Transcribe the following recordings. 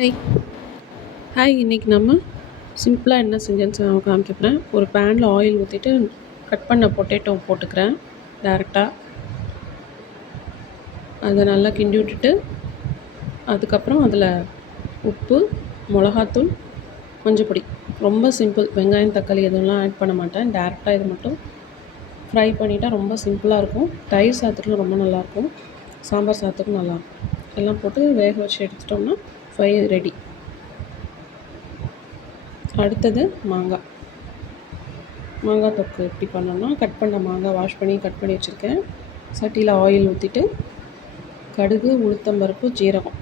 Hi hi இன்றைக்கி நம்ம சிம்பிளாக என்ன செஞ்சேன்னு காமிக்க போகிறேன். ஒரு பேனில் ஆயில் ஊற்றிட்டு கட் பண்ண பொட்டேட்டோ போட்டுக்கிறேன். டேரெக்டாக அதை நல்லா கிண்டி விட்டுட்டு அதுக்கப்புறம் அதில் உப்பு, மிளகாத்தூள், மஞ்சப்பொடி, ரொம்ப சிம்பிள். வெங்காயம் தக்காளி எதுவும்லாம் ஆட் பண்ண மாட்டேன். டேரெக்டாக இது மட்டும் ஃப்ரை பண்ணிட்டால் ரொம்ப சிம்பிளாக இருக்கும். தயிர் சாதத்துக்கு ரொம்ப நல்லாயிருக்கும், சாம்பார் சாதத்துக்கு நல்லாயிருக்கும். எல்லாம் போட்டு வேக வச்சு எடுத்துட்டோம்னா ஃப்ரை ரெடி. அடுத்தது மாங்காய் தொக்கு எப்படி பண்ணோம்னா, கட் பண்ண மாங்காய் வாஷ் பண்ணி கட் பண்ணி வச்சுருக்கேன். சட்டியில் ஆயில் ஊற்றிட்டு கடுகு, உளுத்தம்பருப்பு, ஜீரகம்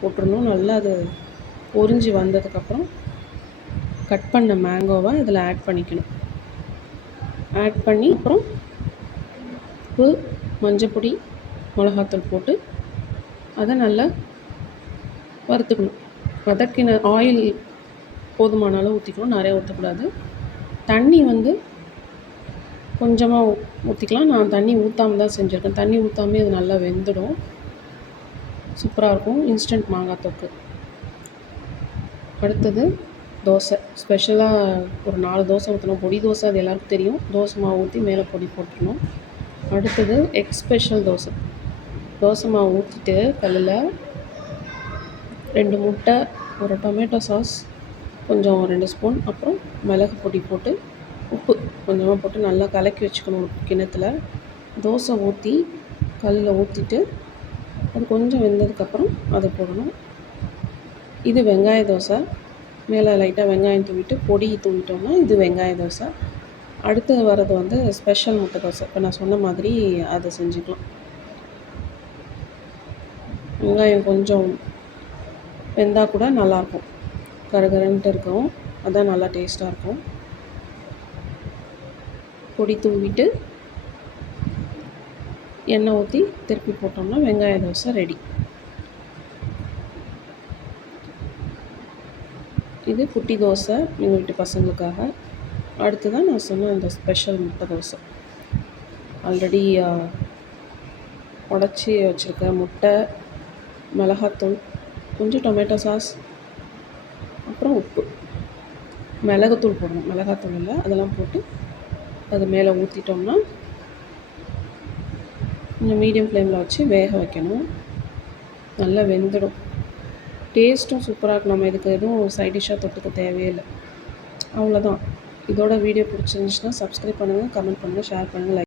போட்டுடணும். நல்லா அது பொரிஞ்சு வந்ததுக்கப்புறம் கட் பண்ண மேங்கோவை இதில் ஆட் பண்ணிக்கணும். ஆட் பண்ணி அப்புறம் உப்பு, மஞ்சப்பொடி, மிளகாத்தூள் போட்டு அதை நல்லா வறுத்துக்கணும். வதக்கின ஆயில் போதுமான அளவு ஊற்றிக்கணும், நிறையா ஊற்றக்கூடாது. தண்ணி கொஞ்சமாக ஊற்றிக்கலாம். நான் தண்ணி ஊற்றாமல் தான் செஞ்சுருக்கேன். தண்ணி ஊற்றாமே அது நல்லா வெந்துடும். சூப்பராக இருக்கும் இன்ஸ்டன்ட் மாங்காய் தொக்கு. அடுத்தது தோசை. ஸ்பெஷலாக ஒரு 4 தோசை ஊற்றணும். பொடி தோசை அது எல்லாருக்கும் தெரியும். தோசை மாவு ஊற்றி மேலே பொடி போட்டுடணும். அடுத்தது எக் ஸ்பெஷல் தோசை. தோசை மாவு ஊற்றிட்டு கல்லில் 2 முட்டை, ஒரு டொமேட்டோ சாஸ், கொஞ்சம் 2 ஸ்பூன், அப்புறம் மிளகு பொடி போட்டு உப்பு கொஞ்சமாக போட்டு நல்லா கலக்கி வச்சுக்கணும். ஒரு கிண்ணத்தில் தோசை ஊற்றி கல்லில் ஊற்றிட்டு அது கொஞ்சம் வெந்ததுக்கப்புறம் அதை போடணும். இது வெங்காய தோசை. மேலே லைட்டாக வெங்காயம் தூவிட்டு பொடி தூவிட்டோம்னா இது வெங்காய தோசை. அடுத்து வர்றது ஸ்பெஷல் முட்டை தோசை. இப்போ நான் சொன்ன மாதிரி அதை செஞ்சுக்கலாம். வெங்காயம் கொஞ்சம் வெந்தால் கூட நல்லாயிருக்கும், கரகரன்ட்டு இருக்கும். அதான் நல்லா டேஸ்ட்டாக இருக்கும். பொடி தூவிட்டு எண்ணெய் ஊற்றி திருப்பி போட்டோம்னா வெங்காய தோசை ரெடி. இது குட்டி தோசை எங்கள் வீட்டு பசங்களுக்காக. அடுத்ததான் நான் சொன்ன இந்த ஸ்பெஷல் முட்டை தோசை. ஆல்ரெடி உடச்சி வச்சுருக்க முட்டை, மிளகாத்தூள், கொஞ்சம் டொமேட்டோ சாஸ், அப்புறம் உப்பு, மிளகுத்தூள் போடணும், மிளகாத்தூள் இல்லை, அதெல்லாம் போட்டு அது மேலே ஊற்றிட்டோம்னா கொஞ்சம் மீடியம் ஃப்ளேமில் வச்சு வேக வைக்கணும். நல்லா வெந்துடும். டேஸ்ட்டும் சூப்பராக இருக்கும். நம்ம இதுக்கு எதுவும் சைட் டிஷ்ஷாக தொட்டுக்க தேவையே இல்லை. அவ்வளோதான். இதோட வீடியோ பிடிச்சிருந்துச்சுன்னா சப்ஸ்கிரைப் பண்ணுங்கள், கமெண்ட் பண்ணுங்கள், ஷேர் பண்ணுங்கள், லைக்